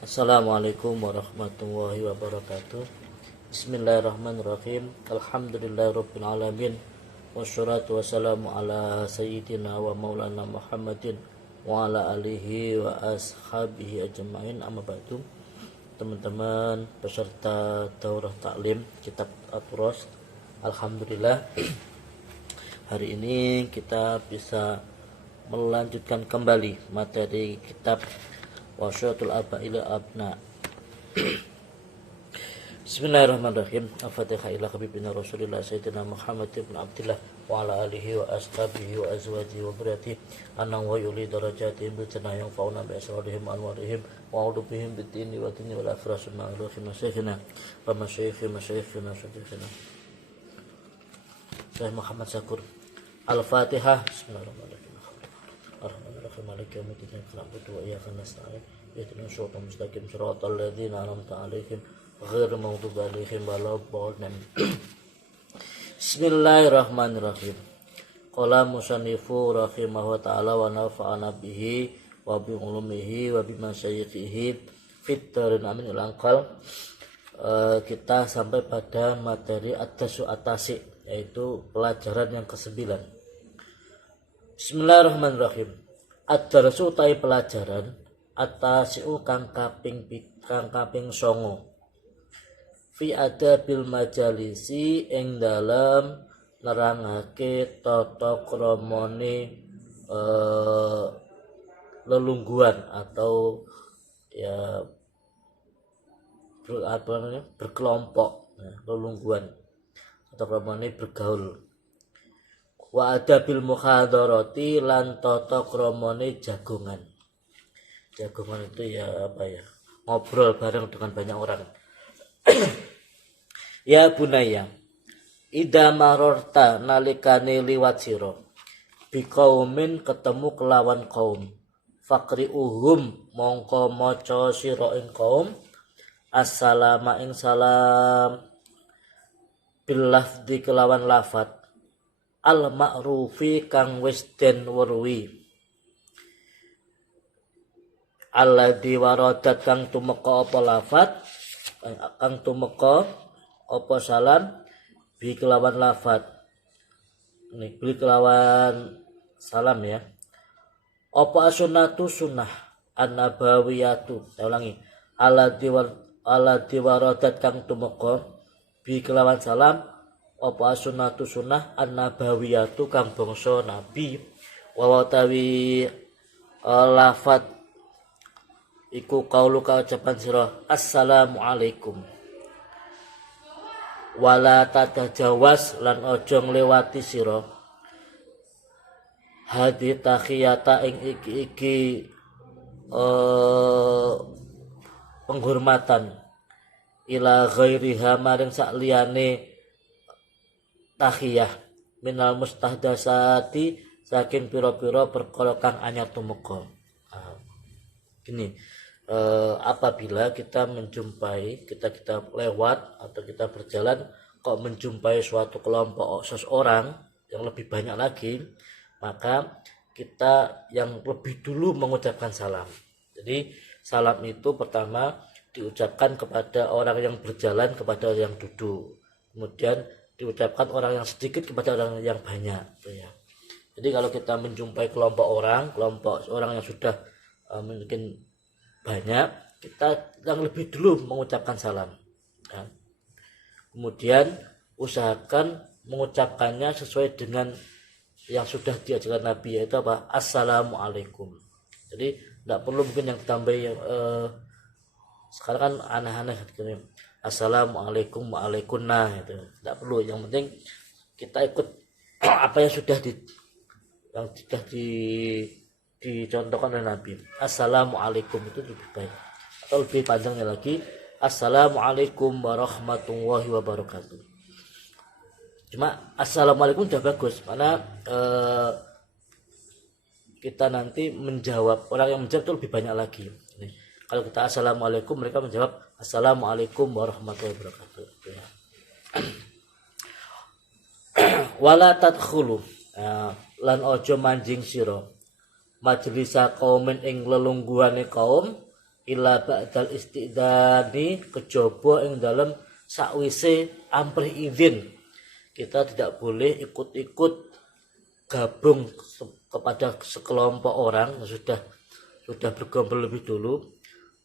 Assalamualaikum warahmatullahi wabarakatuh. Bismillahirrahmanirrahim. Alhamdulillahirabbil alamin. Wassalatu wassalamu ala sayyidina wa maulana Muhammadin wa ala alihi wa ashabihi ajma'in. Amma ba'du. Teman-teman peserta daurah taklim kitab At-Turas, alhamdulillah hari ini kita bisa melanjutkan kembali materi kitab Wasyatul Aba'il Abna. Bismillahirrahmanirrahim. Al-Fatihah ila habibina Rasulillah Sayyidina Muhammad ibn Abdillah wa ala alihi wa ashabihi wa azwajihi wa berati anang wa yuli darajatihim bitana yang fauna bi asrarihim anwarihim wa udubihim bidini wa dini wal afrasunna alaihi masyayikhina wa masyayikhina syayikhina Syekh Muhammad Syakur. Al-Fatihah. Bismillahirrahmanirrahim. Ar-Rahmanir-Rahim. Maliki yaumiddin. Iyyaka na'budu wa iyyaka nasta'in. Ihdinas siratal mustaqim. Shiratal ladzina an'amta 'alaihim ghairil maghdubi 'alaihim waladdallin. Bismillahirrahmanirrahim. Qala musannifu rahimahu ta'ala wa nafa'ana bihi wa bi ulumihi wa bi masyayikhihi fit darin amin al-anqal. Kita sampai pada materi at-tasu atasi, yaitu pelajaran yang ke-9. Bismillahirrahmanirrahim. Ad-darsu utai pelajaran atasiu kang kaping songo. Fi adabil majalisi ing dalam nerangake tata kramane lelungguhan atau ya berkelompok, lelungguhan atau kramane bergaul. Wa adabil muhadharati lan tata kramane jagongan. Jagongan itu ya apa ya? Ngobrol bareng dengan banyak orang. Ya bunaya, idza marorta nalikane liwat sira biqaumin ketemu kelawan kaum faqri'uhum mongko maca sira ing kaum assalamu ing salam bil lafzi kelawan lafat al ma'rufi kang wis den weruhi alladzi waradat kang tumeka apa lafat kang tumeka apa salam bi kelawan lafat nih bi kelawan salam ya apa sunnatu sunnah an-nabawiyatu. Saya ulangi, alladzi waradat kang tumeka bi kelawan salam apa sunnatu sunnah an-nabawiyatu kang bangsa nabi wa tawi lafat iku qauluka ucapan sira assalamualaikum wala tatajawaz lan aja ngliwati sira hadi tahiyata ing iki penghormatan ila ghairiha maring sakliyane tahiyah minal mustahdasati saking pira-pira perkara kang anyar tumeka. Gini, apabila kita menjumpai, kita lewat atau kita berjalan kok menjumpai suatu kelompok seseorang yang lebih banyak lagi, maka kita yang lebih dulu mengucapkan salam. Jadi salam itu pertama diucapkan kepada orang yang berjalan kepada orang yang duduk, kemudian diucapkan orang yang sedikit kepada orang yang banyak, ya. Jadi kalau kita menjumpai kelompok orang yang sudah mungkin banyak, kita yang lebih dulu mengucapkan salam, ya. Kemudian usahakan mengucapkannya sesuai dengan yang sudah diajarkan Nabi, yaitu apa? Assalamualaikum. Jadi tidak perlu mungkin yang ditambah sekarang kan aneh-aneh gitu. Assalamualaikum waalaikumsalam itu tidak perlu. Yang penting kita ikut apa yang sudah dicontohkan oleh Nabi. Assalamualaikum itu lebih baik, atau lebih panjangnya lagi Assalamualaikum warahmatullahi wabarakatuh. Cuma Assalamualaikum sudah bagus, karena kita nanti menjawab, orang yang menjawab itu lebih banyak lagi. Kalau kita Assalamualaikum, mereka menjawab Assalamualaikum warahmatullahi wabarakatuh. Wala tadkhulu lan ojo manjing sira majelisa kaumin ing lelungguhane kaum ila ba'dal istidani kejaba ing dalem sakwise amprih izin. Kita tidak boleh ikut-ikut gabung kepada sekelompok orang yang sudah berkumpul lebih dulu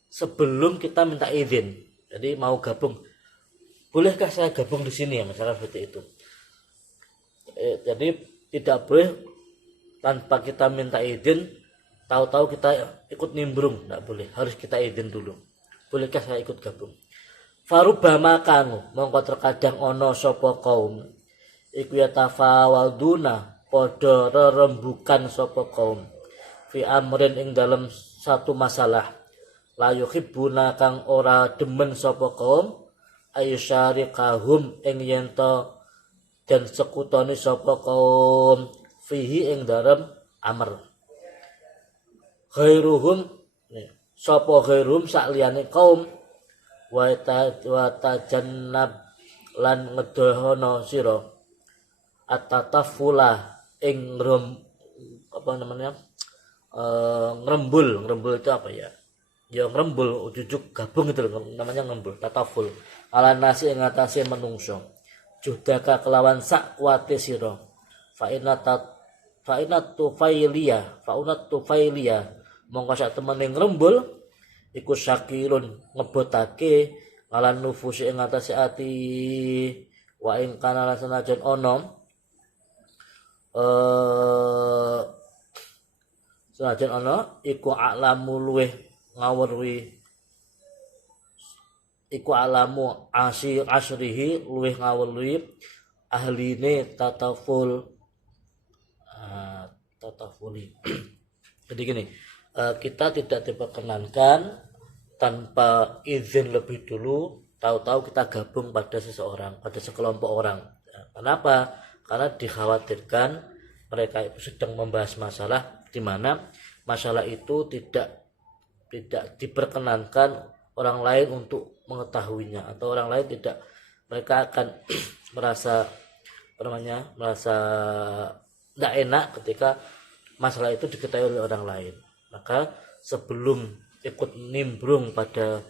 sebelum kita minta izin. Jadi mau gabung, bolehkah saya gabung di sini ya, misalnya seperti itu. Jadi tidak boleh tanpa kita minta izin, tahu-tahu kita ikut nimbrung, tidak boleh. Harus kita izin dulu. Bolehkah saya ikut gabung? Farubama kanu mongko terkadang ono sapa kaum iku yatafawalduna padha rerembukan sapa kaum fi amrin ing dalam satu masalah la yuhibbuna kang ora demen sapa kaum ayyusyarikahum ing yento dan sekutoni sapa kaum fihi ing dalam amr ghairuhum sapa ghairuhum sakliyane kaum wa tajannab lan ngedohono sira atatafula ing ngrembul itu apa ya ngrembul jujuk gabung itu namanya ngrembul tataful ala nasi ing atase menungso judaka kelawan sak kuate sira fa inna tufailiya mongko sak temene ngrembul iku syakirun ngebotake ngalan nufusi ing atase ati wa ing kana sanajan ono sanajan ono iku alamu luweh ngawruhi iku alamu asrihi luweh ngawruhi ahline tatafuli. Jadi gini, kita tidak diperkenankan tanpa izin lebih dulu, tahu-tahu kita gabung pada seseorang, pada sekelompok orang. Kenapa? Karena dikhawatirkan mereka itu sedang membahas masalah di mana masalah itu tidak diperkenankan orang lain untuk mengetahuinya, atau orang lain tidak, mereka akan merasa tidak enak ketika masalah itu diketahui oleh orang lain. Maka sebelum ikut nimbrung pada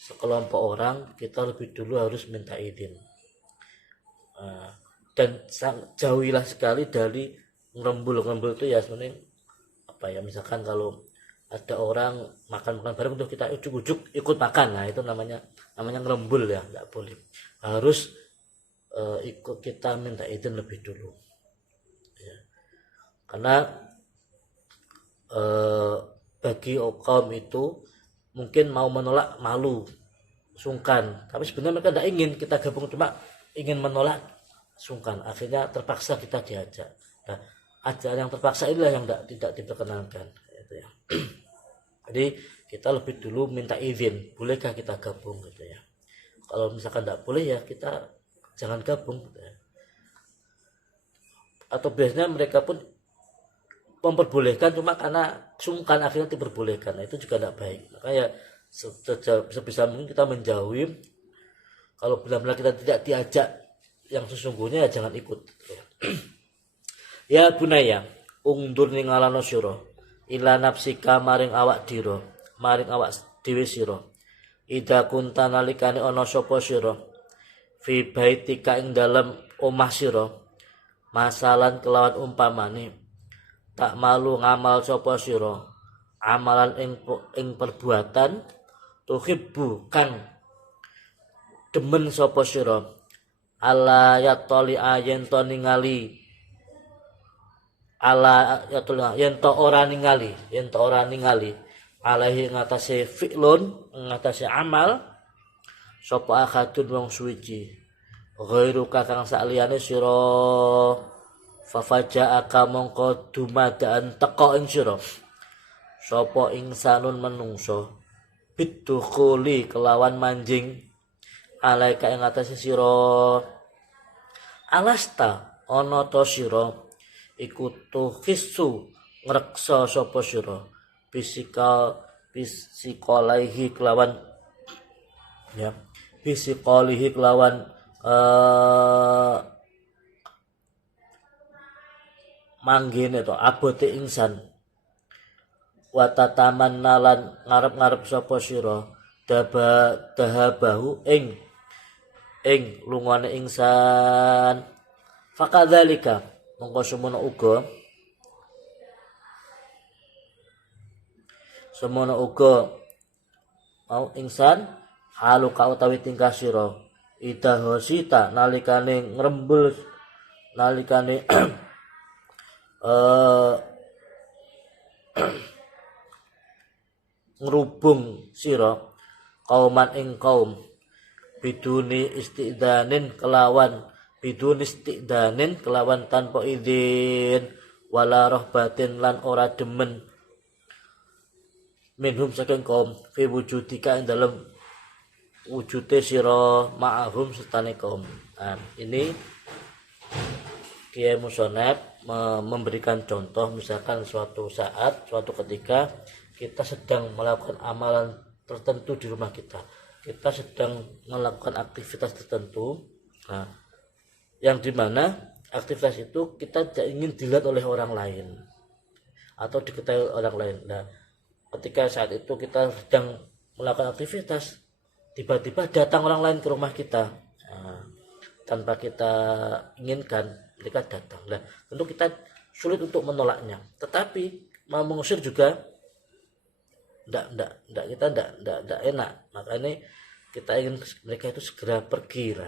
sekelompok orang, kita lebih dulu harus minta izin. Dan jauhilah sekali dari ngerembul itu ya sebenarnya apa ya, misalkan kalau ada orang makan bareng untuk kita ujuk-ujuk ikut makan, nah itu namanya ngerembul ya, nggak boleh. Harus ikut kita minta izin lebih dulu. Ya. Karena bagi kaum itu mungkin mau menolak malu, sungkan, tapi sebenarnya mereka tidak ingin kita gabung, cuma ingin menolak, sungkan, akhirnya terpaksa kita diajak. Nah, ajaran yang terpaksa inilah yang tidak diperkenankan, gitu ya. Jadi kita lebih dulu minta izin, bolehkah kita gabung, gitu ya. Kalau misalkan tidak boleh ya kita jangan gabung, gitu ya. Atau biasanya mereka pun memperbolehkan cuma karena sungkan akhirnya diperbolehkan, nah, itu juga tidak baik. Makanya sebisa mungkin kita menjauhi. Kalau benar-benar kita tidak diajak yang sesungguhnya ya jangan ikut. Ya bunaya ungdur ningalano sira ila nafsika maring awak dira, maring awak dhewe sira. Ida kunta nalikane ana sapa sira fi baitika ing dalem omah sira, masalan kelawan umpamane tak malu ngamal sapa sira amalan ing perbuatan tuhibbu kang demen sapa sira ala yatoli ayen to ningali ala yatoli yen to ora ningali alaihi ngatasé fi'lun ngatasé amal sapa akadun wong suwiji ghairu kakang sakliyane sira fafaja'aka mongko dumadaan teka ing sira sapa insanun menungso bidukhuli kelawan manjing alaika ing atase sira alasta ana ta sira iku tuhisu ngreksa sapa sira bisikalihi kelawan ya bisikalihi kelawan manggene to abote insan wa tatamanna lan ngarep-ngarep sapa sira dahabahu ing lungane ingsan fakadzalika mongko semono uga mau ingsan halu ka utawi tingkah sira ida hosita nalikane ngrembul nalikane ngrubung sira kauman ing kaum biduni istidanin kelawan tanpa izin wala rohbatin lan ora demen minhum saking kaum fi wujudika ing dalam wujude sira ma'ahum sertane kaum. Nah, ini Kiai Musonep memberikan contoh, misalkan suatu saat, suatu ketika kita sedang melakukan amalan tertentu di rumah kita sedang melakukan aktivitas tertentu, nah, yang dimana aktivitas itu kita tidak ingin dilihat oleh orang lain atau diketahui orang lain. Nah, ketika saat itu kita sedang melakukan aktivitas, tiba-tiba datang orang lain ke rumah kita, nah, tanpa kita inginkan mereka datang. Nah, tentu kita sulit untuk menolaknya, tetapi mau mengusir juga tidak enak. Makanya kita ingin mereka itu segera pergi.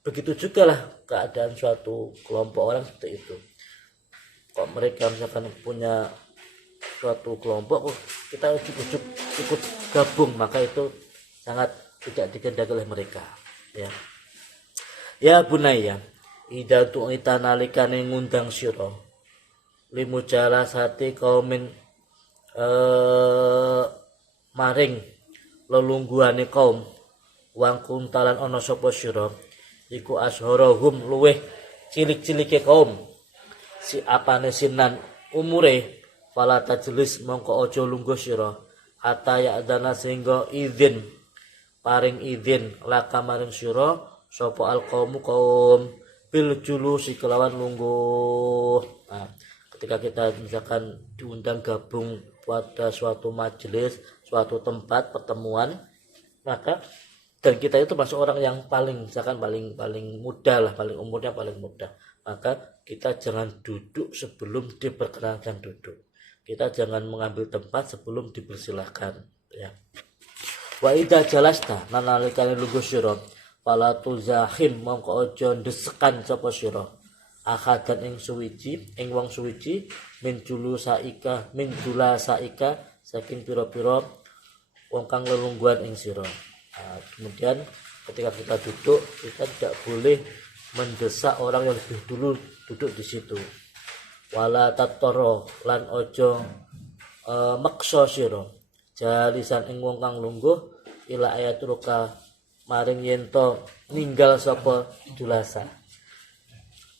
Begitu juga lah keadaan suatu kelompok orang seperti itu. Kok mereka misalkan punya suatu kelompok, kita ujuk-ujuk ikut gabung, maka itu sangat tidak dikehendaki oleh mereka. Ya bunaya, ida tu'ita nalikane ngundang sira limujalasati kaumin maring lelungguhane kaum wang kuntalan ana sapa sira iku ashorahum luweh cilik-cilike kaum si apane sinan umure fala tajlis mongko aja lungguh sira hatta ya'dana sehingga izin paring izin laka maring sira sapa alqaumu kaum bil julusi kelawan lungguh. Nah, ketika kita misalkan diundang gabung pada suatu majelis, suatu tempat pertemuan, maka dan kita itu masuk orang yang paling muda lah, paling umurnya paling muda, maka kita jangan duduk sebelum diperkenankan duduk, kita jangan mengambil tempat sebelum dipersilahkan, ya. Wa idza jalasta nalikane lungguh sira fala tuzahim mongko aja ndesekan sapa sira akadan ing suwiji ing wong suwiji min julasaika saking pira-pira wong kang lelungguhan ing sira. Nah, kemudian ketika kita duduk, kita tidak boleh mendesak orang yang lebih dulu duduk di situ. Wala tatoro lan ojo maksa sira jalisan ing wong kang lungguh ila ayaturuka maring yento ninggal sapa julasa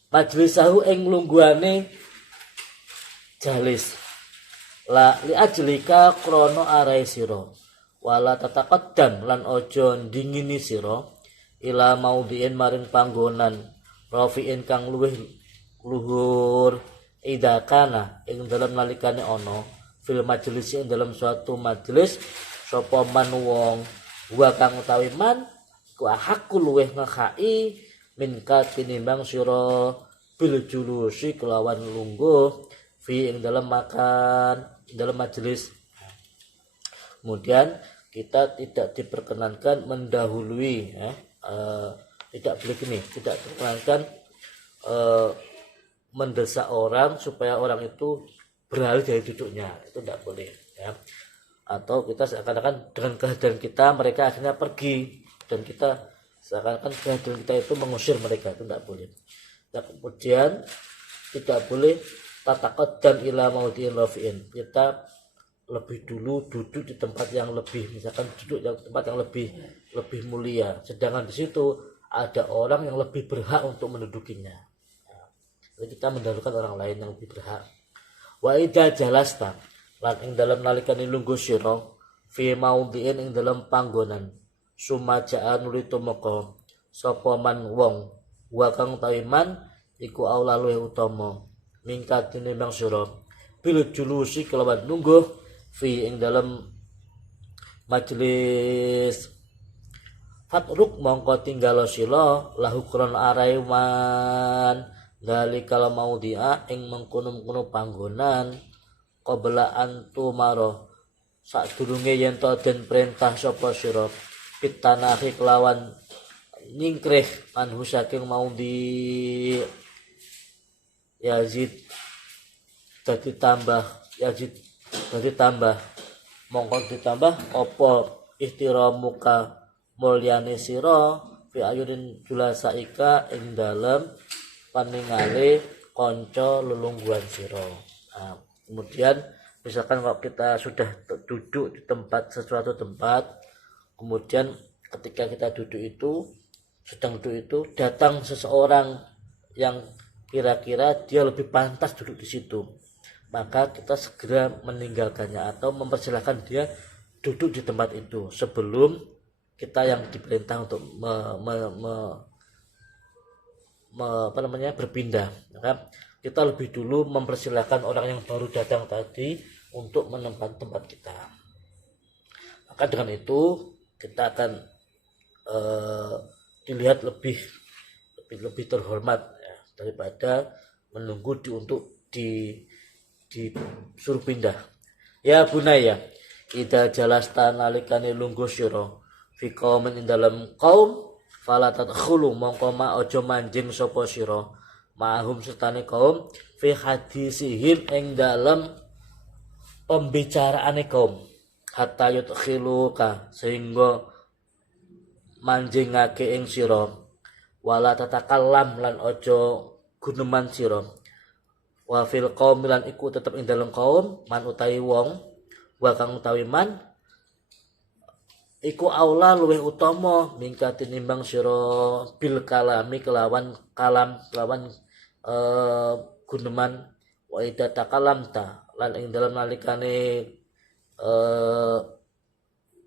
majlisahu ing lungguhane jalis la li ajlika krono arai sira wala tataqaddam lan aja ndingini sira ila maudhi'in maring panggonan rafi'in kang luwih luhur idakana ing dalam nalikane ana fil majelis ing dalam suatu majelis sapa man wong wa kang utawi man ku hakku luwih ngekai minka tinimbang sira bil julusi kelawan lungguh fi ing dalam makan dalam majelis. Kemudian kita tidak diperkenankan mendahului, tidak boleh gini, tidak diperkenankan mendesak orang supaya orang itu beralih dari duduknya, itu tidak boleh, ya. Atau kita seakan-akan dengan kehadiran kita mereka akhirnya pergi dan kita seakan-akan kehadiran kita itu mengusir mereka, itu tidak boleh. Nah, kemudian tidak boleh tataqaddam ila maudhi'in rafi'in, kita lebih dulu duduk di tempat yang lebih, misalkan duduk di tempat yang lebih mulia, sedangkan di situ ada orang yang lebih berhak untuk mendudukinya. Jadi kita mendahulukan orang lain yang lebih berhak. Wa idza jalasta lan ing dalam nalikane lungguh sira fi maudhi'in ing dalam panggonan sumaja'a nulito maka sapa man wong wa kang taiman iku aula luwih utama mingkat tinimbang sira bil julusi kelawan lungguh fi ing dalam majelis. Fatruk mongko tinggalo sila lahu kron araiman dari kalau mau dia ing mengkono-kono panggonan qabla antu maro sadurunge yen to den perintah sapa sira pitanahi kelawan nyingkrih anhu saking mau di Yazid dadi tambah mongko ditambah apa ihtiramuka mulyane sira fi ayunin julasaika ing dalem paningale kanca lelungguhan sira. Nah, kemudian misalkan kalau kita sudah duduk di suatu tempat, kemudian ketika kita sedang duduk itu datang seseorang yang kira-kira dia lebih pantas duduk di situ, maka kita segera meninggalkannya atau mempersilahkan dia duduk di tempat itu sebelum kita yang diperintah untuk berpindah. Maka kita lebih dulu mempersilahkan orang yang baru datang tadi untuk menempati tempat kita. Maka dengan itu kita akan dilihat lebih terhormat ya, daripada menunggu untuk disuruh pindah. Ya bunaya, idza jalasta nalikane lungguh sira fi qaumin ing dalam kaum fala tadkhulu mongko ma aja manjing sapa sira ma'hum sertane kaum fi hadisihim ing dalam pembicaraane kaum hatta yudkhiluka sehingga manjingake ing sira wala tatakallam lan aja guneman sira wa fil qaum lan iku tetep ing dalam kaum man utawi wong wa kang utawi man iku aula luweh utama mingka tinimbang sira bil kalami kelawan guneman wa idza takalamta lan ing dalam nalikane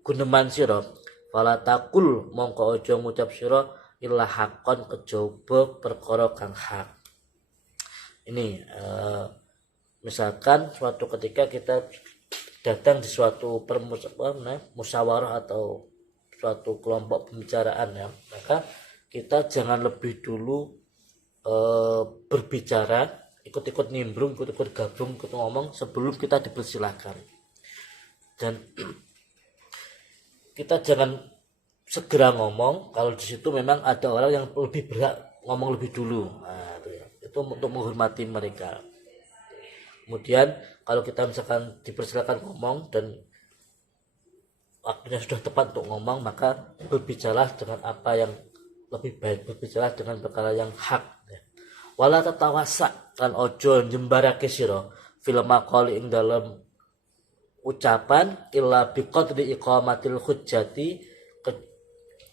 guneman sira fala takul mongko aja ngucap sira illa haqqan kejaba perkara kang hak. Ini misalkan suatu ketika kita datang di suatu musyawarah atau suatu kelompok pembicaraan ya, maka kita jangan lebih dulu berbicara, ikut-ikut nimbrung, ikut-ikut gabung, ikut ngomong sebelum kita dipersilakan. Dan kita jangan segera ngomong kalau di situ memang ada orang yang lebih berhak ngomong lebih dulu. Nah, itu untuk menghormati mereka. Kemudian kalau kita misalkan dipersilakan ngomong dan waktunya sudah tepat untuk ngomong, maka berbicara dengan apa yang lebih baik, berbicara dengan perkara yang hak. Wala tatawasa kan ojo njembarake sira fil maqali ing dalam ucapan illa biqadri iqamatil hujjati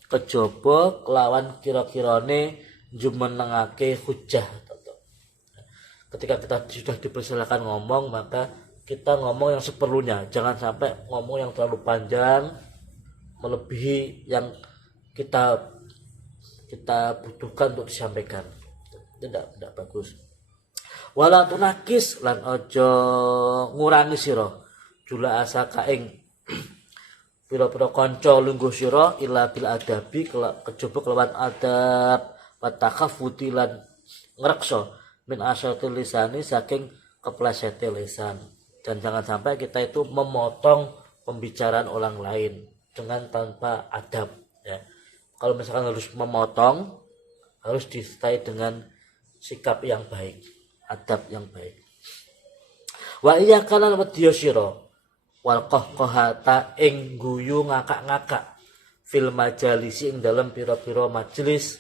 kejaba kelawan kira-kirane jumenengake hujjah. Ketika kita sudah dipersilakan ngomong, maka kita ngomong yang seperlunya, jangan sampai ngomong yang terlalu panjang melebihi yang kita butuhkan untuk disampaikan. Tidak bagus. Wala tunakis lan aja ngurangi sira jula asaka ing pira-pira kanca lungguh sira illa bil adabi kejaba kelawan adab wa takhafuti lan ngreksa min asyatil lisani saking keplesetil lisan. Dan jangan sampai kita itu memotong pembicaraan orang lain dengan tanpa adab ya. Kalau misalkan harus memotong, harus disertai dengan sikap yang baik, adab yang baik. Wa iya kana wedya sira wal qahqahata ing guyu ngakak-ngakak fil majalisi ing dalam pira-pira majelis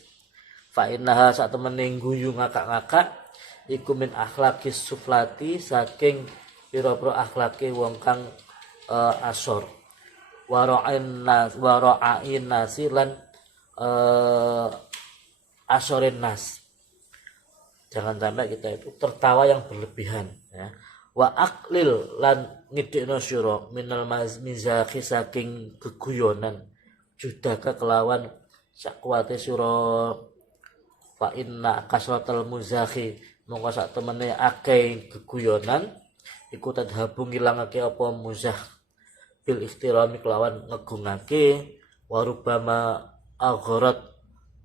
fa innaha sak temene guyu ngakak-ngakak iku min akhlaqis suflati saking pira-pira akhlake wong kang asor wara'in nasi lan asorin nas. Jangan sampai kita itu tertawa yang berlebihan ya. Wa aqlil lan ngidikno sira minal mizaki saking geguyonan judaka kelawan sakwate sira fa inna kasratal muzakhi mongko sak temene akeh geguyonan iku tadhabu ngilangake apa muzah bil istirami kelawan ngegungake warubama agharat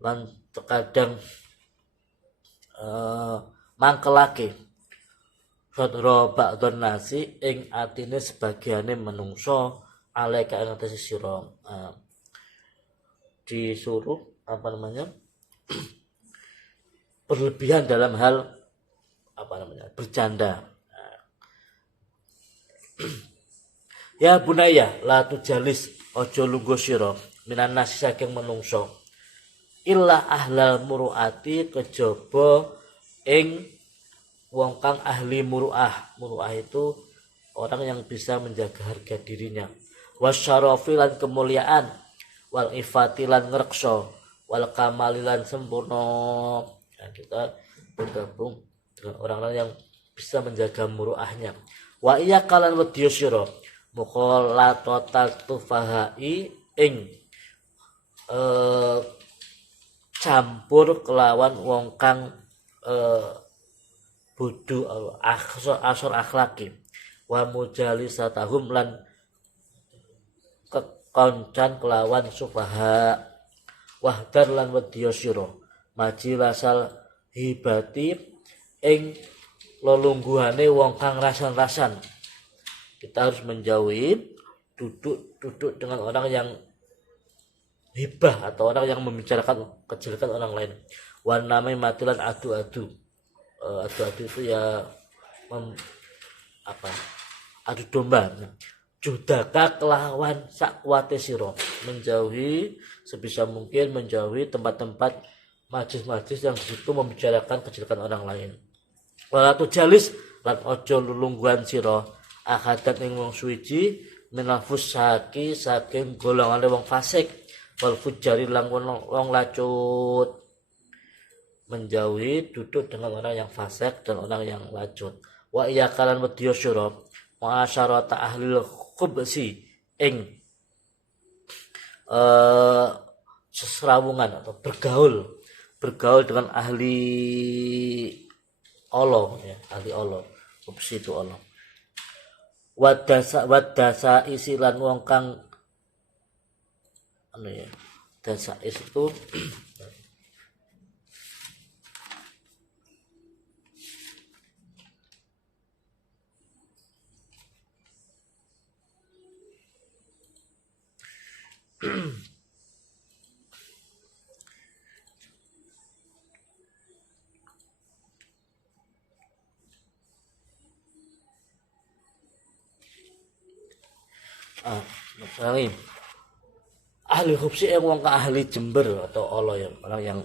lan terkadang mangkelake sadra ba'dun nasi ing atine sebagiane menungso alaika ing atase sira. Disuruh apa namanya berlebihan dalam hal apa namanya bercanda. Ya bunaya la tujalis ojo lungguh sira minan nasi saking menungso illa ahlal muruati kejaba ing wong kang ahli muruah. Muruah itu orang yang bisa menjaga harga dirinya. Wasyarafi lan kemuliaan, wal ifati lan ngreksa, wal kamali lan sempurna. Nah, kita bergabung dengan orang-orang yang bisa menjaga muruahnya. Wa iya kalan wedya sira mukhalatatal tufahai ing campur kelawan wong kang bodho asor akhlaki wa mujalisatahum lan kekoncan kelawan sufaha wahdar lan wedya sira majilasal hibati ing lelungguhane wong kang rasan-rasan. Kita harus menjauhi duduk dengan orang yang hibah atau orang yang membicarakan kejelekan orang lain. Wan namai matilan adu-adu. Adu-adu itu ya adu domba. Judaka kelawan sakwate sira, menjauhi sebisa mungkin, menjauhi tempat-tempat majlis-majlis yang disitu membicarakan kejelekan orang lain. Walatu jalis lan ojo lulungguhan sira akadat ing wong suwiji minafus saki saking golongane wong fasik wal fujari lan wong lacut. Menjauhi duduk dengan orang yang fasik dan orang yang lacut. Wa iya kalan wedya sira muasyarata ahlil khubsi ing seserawungan atau bergaul dengan ahli Allah ya, ahli Allah. Khubsi itu Allah. Wadasa isilan wong kang dasa itu ahli khubsi yang wong kang ahli jember atau Allah yang orang yang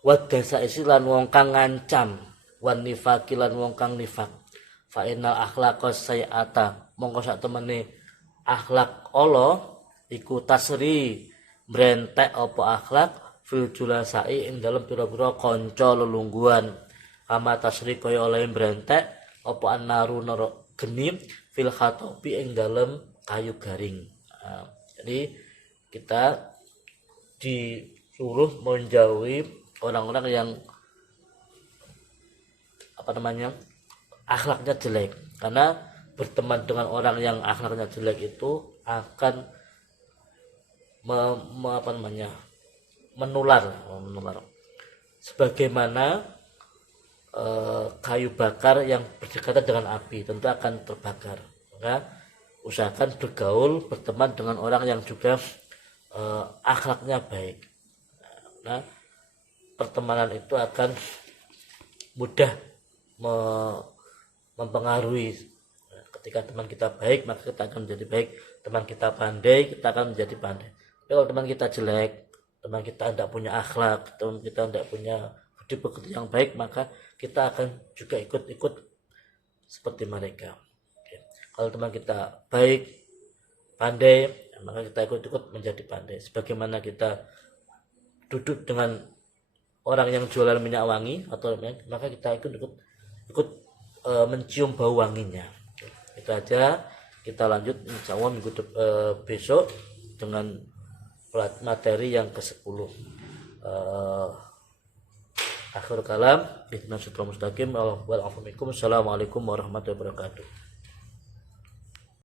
wadasa isilan wong kang ngancam wan nifakilan wong kang nifak fa innal akhlaqas sayata mongko sak temene akhlak Allah iku tasri brentek apa akhlak fil julasai ing dalem pira-pira kanca lelungguhan kama tasri kaya oleh brentek apa annaru nara geni fil khatobi ing dalem kayu garing. Jadi kita disuruh menjauhi orang-orang yang akhlaknya jelek, karena berteman dengan orang yang akhlaknya jelek itu akan menular sebagaimana kayu bakar yang berdekatan dengan api tentu akan terbakar. Maka usahakan berteman dengan orang yang juga akhlaknya baik. Nah, pertemanan itu akan mudah mempengaruhi. Ketika teman kita baik, maka kita akan menjadi baik. Teman kita pandai, kita akan menjadi pandai. Tapi kalau teman kita jelek, teman kita tidak punya akhlak, teman kita tidak punya budi pekerti yang baik, maka kita akan juga ikut-ikut seperti mereka. Kalau teman kita baik, pandai, maka kita ikut-ikut menjadi pandai. Sebagaimana kita duduk dengan orang yang jualan minyak wangi atau maka kita ikut mencium bau wanginya. Itu aja. Kita lanjut insya Allah minggu besok dengan materi yang ke-10. Akhir kalam, ihdinas siratal mustaqim. Assalamualaikum warahmatullahi wabarakatuh.